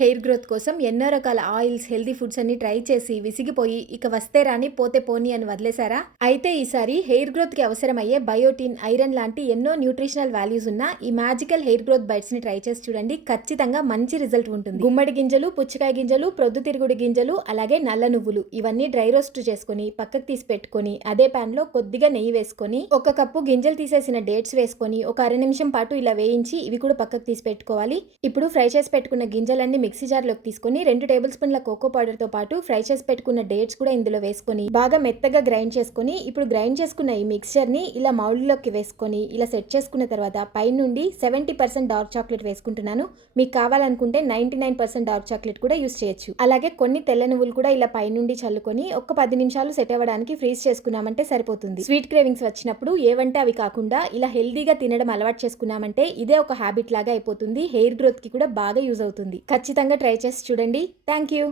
Hair growth కోసం ఎన్నో రకాల ఆయిల్స్, హెల్తీ ఫుడ్స్ అన్ని ట్రై చేసి విసిగిపోయి ఇక వస్తే రాని పోతే పోని అని వదిలేశారా? అయితే ఈసారి హెయిర్ గ్రోత్ కి అవసరమయ్యే బయోటిన్, ఐరన్ లాంటి ఎన్నో న్యూట్రిషనల్ వాల్యూస్ ఉన్న ఈ మ్యాజికల్ హెయిర్ గ్రోత్ బైట్స్ ని ట్రై చేసి చూడండి. ఖచ్చితంగా మంచి రిజల్ట్ ఉంటుంది. గుమ్మడి గింజలు, పుచ్చకాయ గింజలు, ప్రొద్దుతిరుగుడు గింజలు, అలాగే నల్ల నువ్వులు ఇవన్నీ డ్రై రోస్ట్ చేసుకొని పక్కకు తీసి పెట్టుకొని అదే పాన్ లో కొద్దిగా నెయ్యి వేసుకొని 1 కప్పు గింజలు తీసేసిన డేట్స్ వేసుకొని ఒక అర నిమిషం పాటు ఇలా వేయించి ఇవి కూడా పక్కకు తీసి పెట్టుకోవాలి. ఇప్పుడు ఫ్రై చేసి పెట్టుకున్న గింజలన్నీ మిక్సీ జార్లోకి తీసుకొని 2 టేబుల్ స్పూన్ల కోకో పౌడర్ తో పాటు ఫ్రై చేసి పెట్టుకున్న డేట్స్ కూడా ఇందులో వేసుకొని బాగా మెత్తగా గ్రైండ్ చేసుకొని ఇప్పుడు గ్రైండ్ చేసుకున్న ఈ మిక్స్చర్ ని ఇలా మౌల్డ్లోకి వేసుకొని ఇలా సెట్ చేసుకున్న తర్వాత పైనుండి 70% డార్క్ చాక్లెట్ వేసుకుంటున్నాను. మీకు కావాలనుకుంటే 99% డార్క్ చాక్లెట్ కూడా యూస్ చేయొచ్చు. అలాగే కొన్ని తెల్ల నువ్వులు కూడా ఇలా పైనుండి చల్లుకొని ఒక 10 నిమిషాలు సెట్ అవ్వడానికి ఫ్రీజ్ చేసుకున్నామంటే సరిపోతుంది. స్వీట్ క్రేవింగ్స్ వచ్చినప్పుడు ఏవంటే అవి కాకుండా ఇలా హెల్దీగా తినడం అలవాటు చేసుకున్నామంటే ఇదే ఒక హ్యాబిట్ లాగా అయిపోతుంది. హెయిర్ గ్రోత్ కి కూడా బాగా యూజ్ అవుతుంది. ఖచ్చితంగా ట్రై చేసి చూడండి. Thank you.